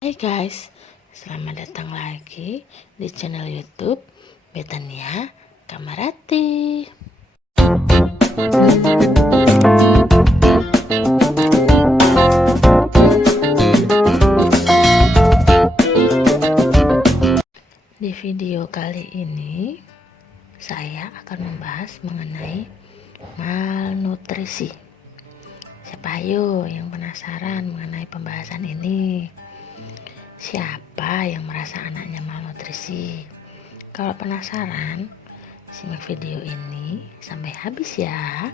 Hai guys, selamat datang lagi di channel YouTube Betania Kamarati. Di video kali ini saya akan membahas mengenai malnutrisi. Siapa ayo yang penasaran mengenai pembahasan ini? Siapa yang merasa anaknya malnutrisi? Kalau penasaran, simak video ini sampai habis ya.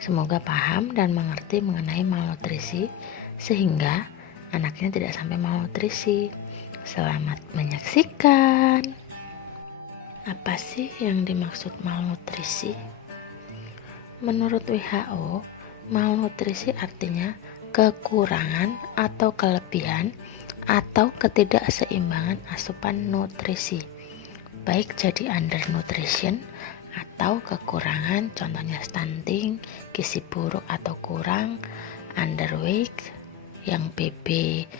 Semoga paham dan mengerti mengenai malnutrisi sehingga anaknya tidak sampai malnutrisi. Selamat menyaksikan. Apa sih yang dimaksud malnutrisi? Menurut WHO, malnutrisi artinya kekurangan atau kelebihan atau ketidakseimbangan asupan nutrisi, baik jadi undernutrition atau kekurangan, contohnya stunting, gizi buruk atau kurang, underweight, yang BB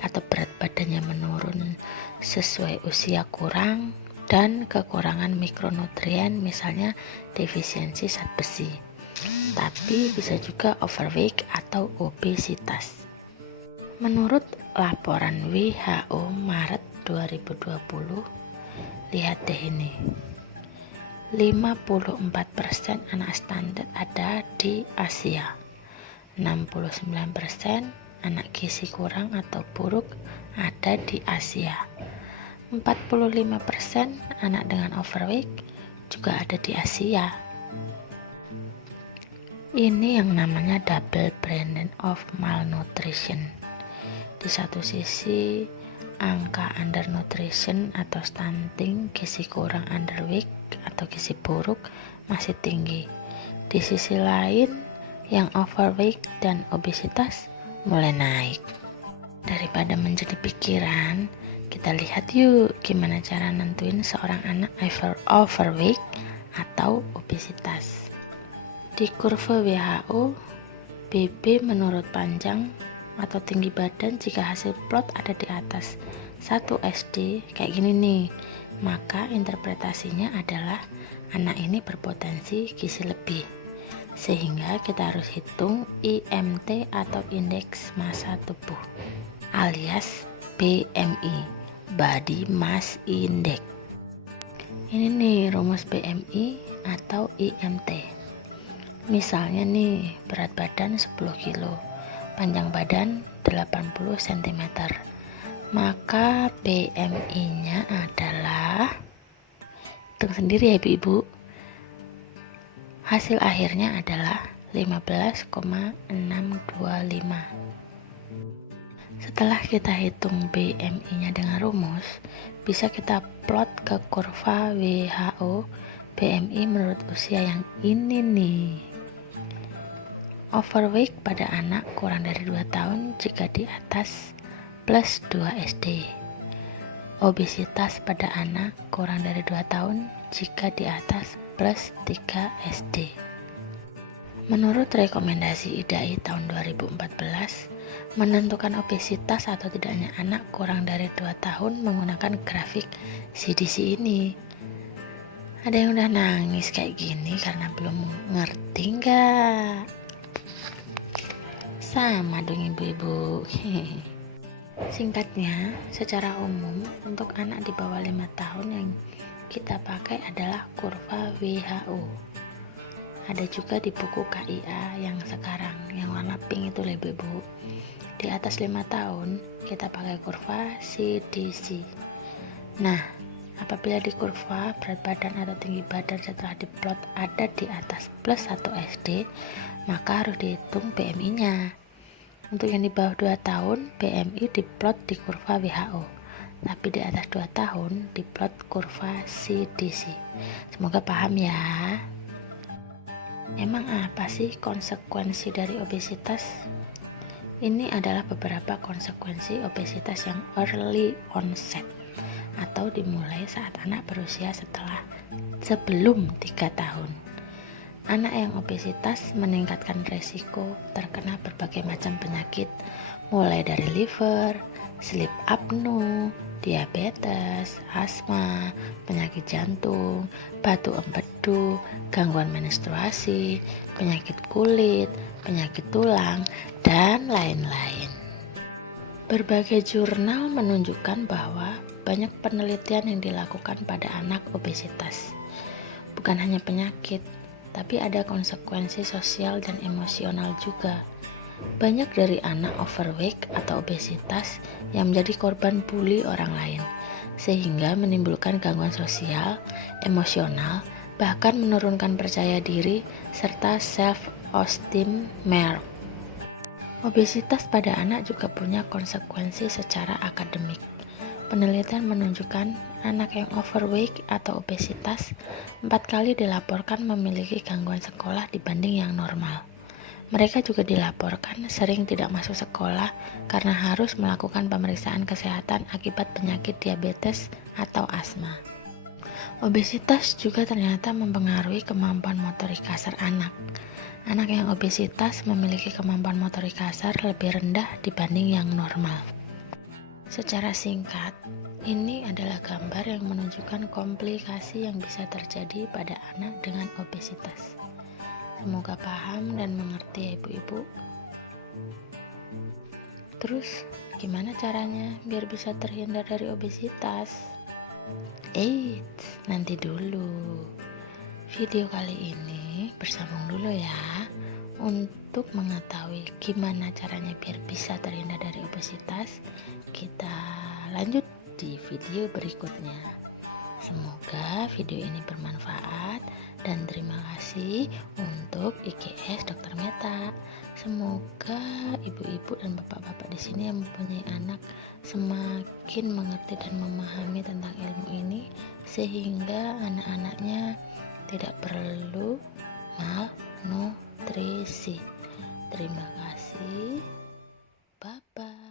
atau berat badannya menurun sesuai usia kurang, dan kekurangan mikronutrien misalnya defisiensi zat besi. Tapi bisa juga overweight atau obesitas. Menurut laporan WHO Maret 2020, lihat deh ini, 54% anak stunted ada di Asia, 69% anak gizi kurang atau buruk ada di Asia, 45% anak dengan overweight juga ada di Asia. Ini yang namanya double burden of malnutrition. Di satu sisi angka undernutrition atau stunting, gizi kurang, underweight atau gizi buruk masih tinggi. Di sisi lain yang overweight dan obesitas mulai naik. Daripada menjadi pikiran, kita lihat yuk gimana cara nentuin seorang anak overweight atau obesitas. Di kurva WHO, BB menurut panjang atau tinggi badan jika hasil plot ada di atas 1 SD kayak gini nih, maka interpretasinya adalah anak ini berpotensi gizi lebih, sehingga kita harus hitung IMT atau indeks massa tubuh alias BMI, Body Mass Index. Ini nih rumus BMI atau IMT. Misalnya nih, berat badan 10 kilo, panjang badan 80 cm, maka BMI-nya adalah, hitung sendiri ya ibu-ibu, hasil akhirnya adalah 15,625. Setelah kita hitung BMI-nya dengan rumus, bisa kita plot ke kurva WHO BMI menurut usia yang ini nih. Overweight pada anak kurang dari 2 tahun jika di atas plus 2 SD. Obesitas pada anak kurang dari 2 tahun jika di atas plus 3 SD. Menurut rekomendasi IDAI tahun 2014, menentukan obesitas atau tidaknya anak kurang dari 2 tahun menggunakan grafik CDC ini. Ada yang udah nangis kayak gini karena belum ngerti nggak? Sama dong ibu-ibu. Singkatnya, secara umum untuk anak di bawah 5 tahun yang kita pakai adalah kurva WHO. Ada juga di buku KIA yang sekarang, yang warna pink itu loh ibu-ibu. Di atas 5 tahun kita pakai kurva CDC. Nah, apabila di kurva berat badan atau tinggi badan setelah diplot ada di atas plus 1 SD, maka harus dihitung BMI-nya. Untuk yang di bawah 2 tahun, BMI diplot di kurva WHO, tapi di atas 2 tahun diplot kurva CDC. Semoga paham ya. Emang apa sih konsekuensi dari obesitas? Ini adalah beberapa konsekuensi obesitas yang early onset atau dimulai saat anak berusia sebelum 3 tahun. Anak yang obesitas meningkatkan resiko terkena berbagai macam penyakit, mulai dari liver, sleep apnea, diabetes, asma, penyakit jantung, batu empedu, gangguan menstruasi, penyakit kulit, penyakit tulang, dan lain-lain. Berbagai jurnal menunjukkan bahwa banyak penelitian yang dilakukan pada anak obesitas. Bukan hanya penyakit, tapi ada konsekuensi sosial dan emosional juga. Banyak dari anak overweight atau obesitas yang menjadi korban bully orang lain, sehingga menimbulkan gangguan sosial, emosional, bahkan menurunkan percaya diri, serta self-esteem merk. Obesitas pada anak juga punya konsekuensi secara akademik. Penelitian menunjukkan anak yang overweight atau obesitas 4 kali dilaporkan memiliki gangguan sekolah dibanding yang normal. Mereka juga dilaporkan sering tidak masuk sekolah karena harus melakukan pemeriksaan kesehatan akibat penyakit diabetes atau asma. Obesitas juga ternyata mempengaruhi kemampuan motorik kasar anak. Anak yang obesitas memiliki kemampuan motorik kasar lebih rendah dibanding yang normal. Secara singkat, ini adalah gambar yang menunjukkan komplikasi yang bisa terjadi pada anak dengan obesitas. Semoga paham dan mengerti ya ibu-ibu. Terus, gimana caranya biar bisa terhindar dari obesitas? Nanti dulu. Video kali ini bersambung dulu ya. Untuk mengetahui gimana caranya biar bisa terhindar dari obesitas, kita lanjut di video berikutnya. Semoga video ini bermanfaat dan terima kasih untuk IGS Dr. Meta. Semoga ibu-ibu dan bapak-bapak di sini yang mempunyai anak semakin mengerti dan memahami tentang ilmu ini sehingga anak-anaknya tidak perlu malnutrisi. Terima kasih. Bye-bye.